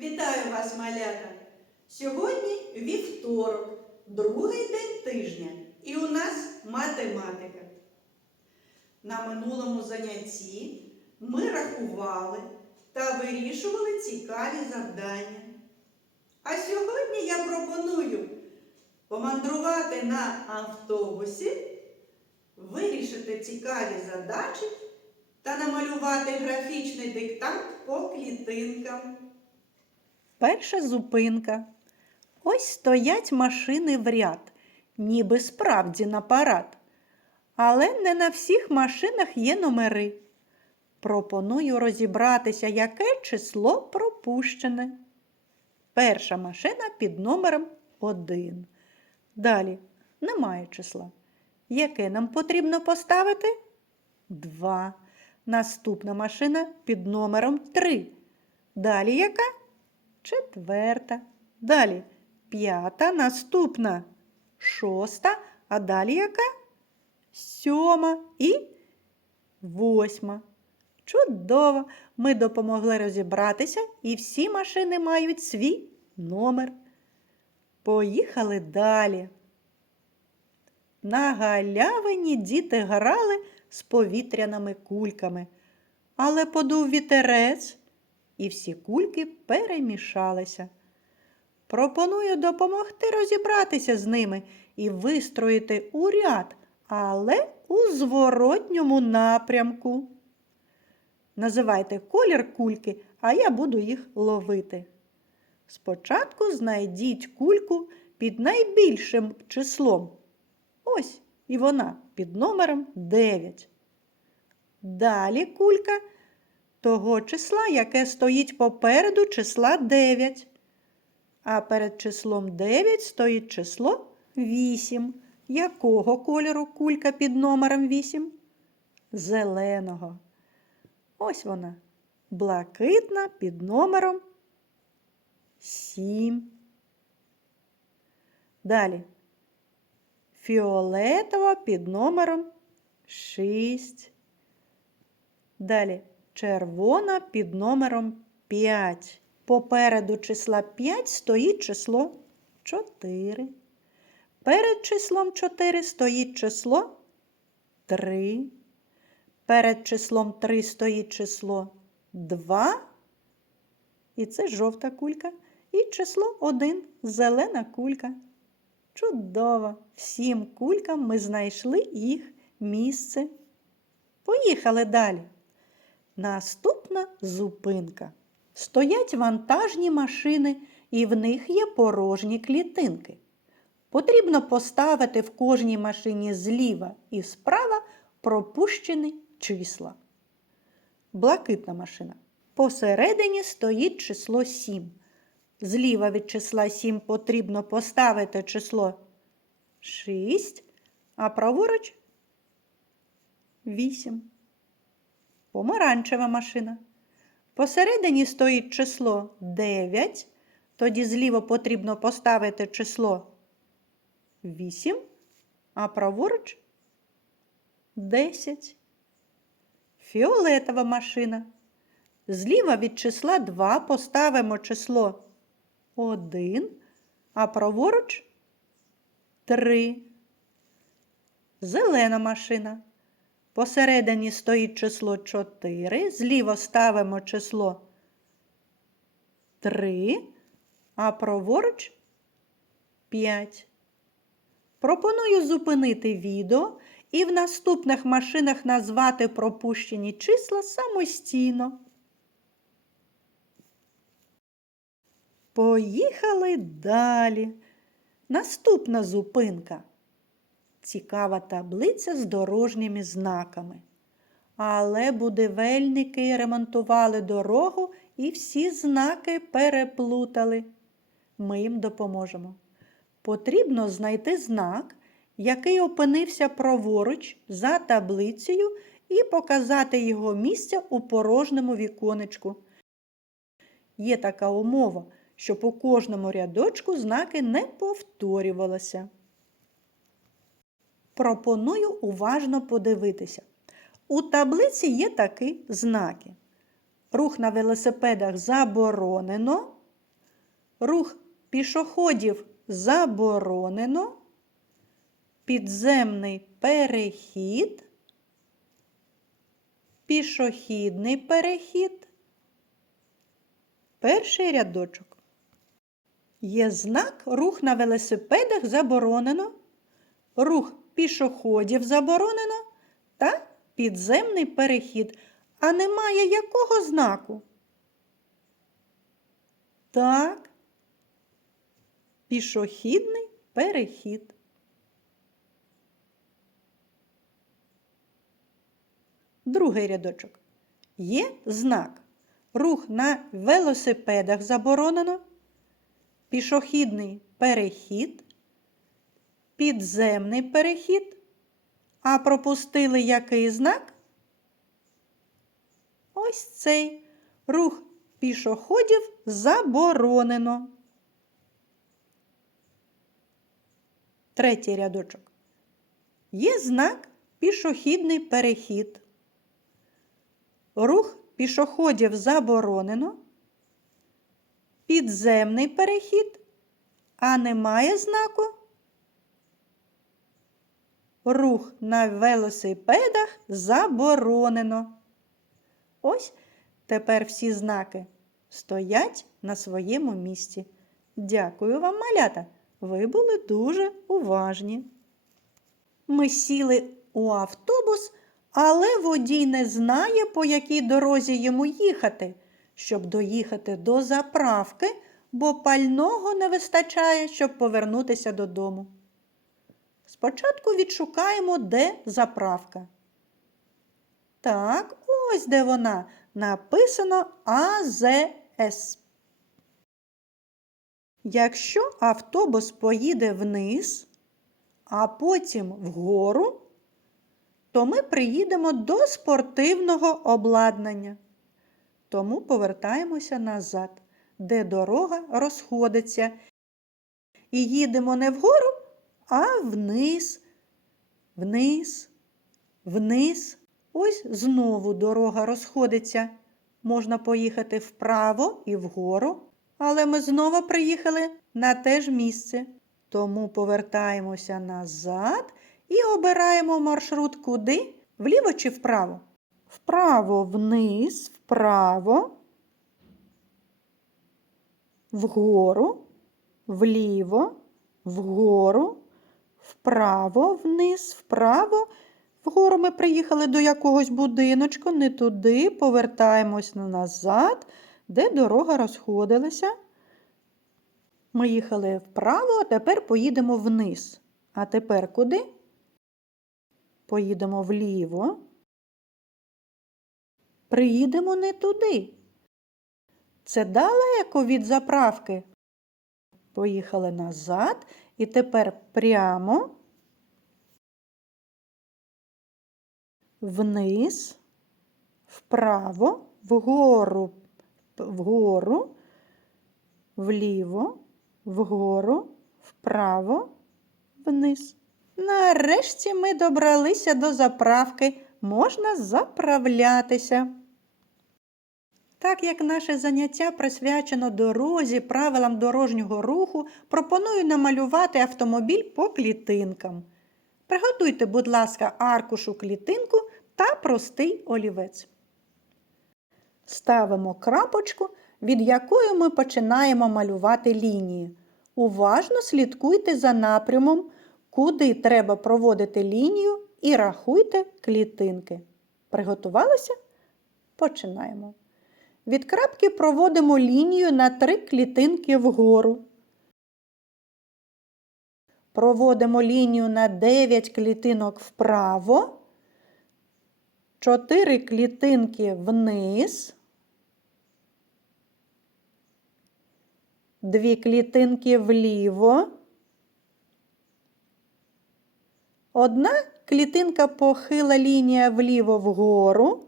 Вітаю вас, малята! Сьогодні вівторок, другий день тижня, і у нас математика. На минулому занятті ми рахували та вирішували цікаві завдання. А сьогодні я пропоную помандрувати на автобусі, вирішити цікаві задачі та намалювати графічний диктант по клітинкам. Перша зупинка. Ось стоять машини в ряд, ніби справді на парад. Але не на всіх машинах є номери. Пропоную розібратися, яке число пропущене. Перша машина під номером 1. Далі немає числа. Яке нам потрібно поставити? 2. Наступна машина під номером 3. Далі яка? Четверта. Далі п'ята, наступна шоста, а далі яка? Сьома і восьма. Чудово! Ми допомогли розібратися, і всі машини мають свій номер. Поїхали далі. На галявині діти грали з повітряними кульками, але подув вітерець, і всі кульки перемішалися. Пропоную допомогти розібратися з ними і вистроїти у ряд, але у зворотньому напрямку. Називайте колір кульки, а я буду їх ловити. Спочатку знайдіть кульку під найбільшим числом. Ось і вона під номером 9. Далі кулька того числа, яке стоїть попереду числа 9. А перед числом 9 стоїть число 8. Якого кольору кулька під номером 8? Зеленого. Ось вона. Блакитна під номером 7. Далі. Фіолетова під номером 6. Далі червона під номером 5. Попереду числа 5 стоїть число 4. Перед числом 4 стоїть число 3. Перед числом 3 стоїть число 2. І це жовта кулька. І число 1 зелена кулька. Чудово! Всім кулькам ми знайшли їх місце. Поїхали далі. Наступна зупинка. Стоять вантажні машини, і в них є порожні клітинки. Потрібно поставити в кожній машині зліва і справа пропущені числа. Блакитна машина. Посередині стоїть число 7. Зліва від числа 7 потрібно поставити число 6, а праворуч 8. Помаранчева машина. Посередині стоїть число 9, тоді зліва потрібно поставити число 8, а праворуч 10. Фіолетова машина. Зліва від числа 2 поставимо число 1, а праворуч 3. Зелена машина. Посередині стоїть число 4, зліва ставимо число 3, а праворуч 5. Пропоную зупинити відео і в наступних машинах назвати пропущені числа самостійно. Поїхали далі. Наступна зупинка. Цікава таблиця з дорожніми знаками. Але будівельники ремонтували дорогу і всі знаки переплутали. Ми їм допоможемо. Потрібно знайти знак, який опинився праворуч за таблицею, і показати його місце у порожньому віконечку. Є така умова, щоб у кожному рядочку знаки не повторювалися. Пропоную уважно подивитися. У таблиці є такі знаки. Рух на велосипедах заборонено, Рух пішоходів заборонено. Підземний перехід. Пішохідний перехід. Перший рядочок. Є знак рух на велосипедах заборонено, рух пішоходів заборонено та підземний перехід. А немає якого знаку? Так, пішохідний перехід. Другий рядочок. Є знак. Рух на велосипедах заборонено, пішохідний перехід, підземний перехід. А пропустили який знак? Ось цей рух пішоходів заборонено. Третій рядочок. Є знак пішохідний перехід. Рух пішоходів заборонено. Підземний перехід, а немає знаку. Рух на велосипедах заборонено. Ось тепер всі знаки стоять на своєму місці. Дякую вам, малята. Ви були дуже уважні. Ми сіли у автобус, але водій не знає, по якій дорозі йому їхати, щоб доїхати до заправки, бо пального не вистачає, щоб повернутися додому. Спочатку відшукаємо, де заправка. Так, ось де вона. Написано АЗС. Якщо автобус поїде вниз, а потім вгору, то ми приїдемо до спортивного обладнання. Тому повертаємося назад, де дорога розходиться. І їдемо не вгору, а вниз, вниз, вниз. Ось знову дорога розходиться. Можна поїхати вправо і вгору, але ми знову приїхали на те ж місце. Тому повертаємося назад і обираємо маршрут куди? Вліво чи вправо? Вправо вниз, вправо, вгору, вліво, вгору, вправо, вниз, вправо. Вгору ми приїхали до якогось будиночку, не туди, повертаємось назад, де дорога розходилася. Ми їхали вправо, а тепер поїдемо вниз. А тепер куди? Поїдемо вліво. Приїдемо не туди. Це далеко від заправки. Поїхали назад і тепер прямо вниз, вправо, вгору, вгору, вліво, вгору, вправо, вниз. Нарешті ми добралися до заправки. Можна заправлятися. Так як наше заняття присвячено дорозі, правилам дорожнього руху, пропоную намалювати автомобіль по клітинкам. Приготуйте, будь ласка, аркушу клітинку та простий олівець. Ставимо крапочку, від якої ми починаємо малювати лінії. Уважно слідкуйте за напрямом, куди треба проводити лінію і рахуйте клітинки. Приготувалися? Починаємо. Від крапки проводимо лінію на три клітинки вгору. Проводимо лінію на 9 клітинок вправо, 4 клітинки вниз, 2 клітинки вліво, одна клітинка похила лінія вліво вгору,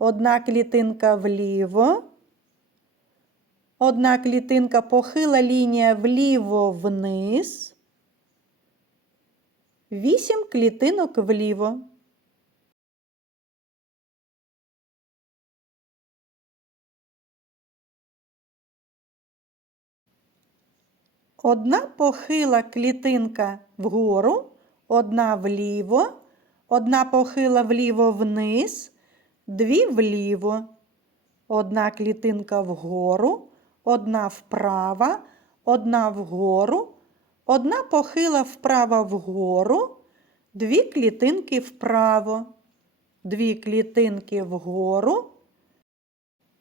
одна клітинка вліво, одна клітинка похила лінія вліво вниз, 8 клітинок вліво. Одна похила клітинка вгору, одна вліво, одна похила вліво вниз, дві вліво. Одна клітинка вгору, одна вправо, одна вгору, одна похила вправо вгору, дві клітинки вправо, дві клітинки вгору,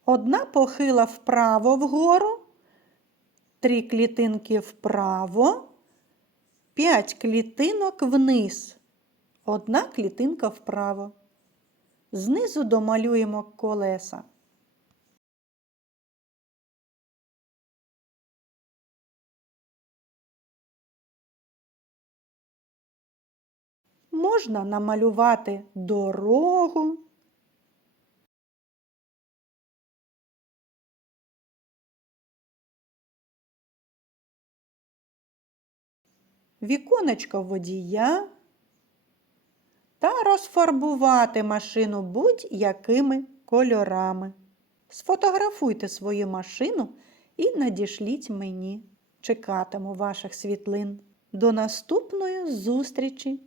одна похила вправо вгору, три клітинки вправо, п'ять клітинок вниз, одна клітинка вправо. Знизу домалюємо колеса. Можна намалювати дорогу, віконечко водія та розфарбувати машину будь-якими кольорами. Сфотографуйте свою машину і надішліть мені. Чекатиму ваших світлин. До наступної зустрічі!